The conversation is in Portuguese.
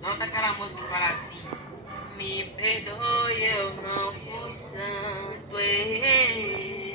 Solta aquela música que fala assim: me perdoe, eu não fui santo, errei.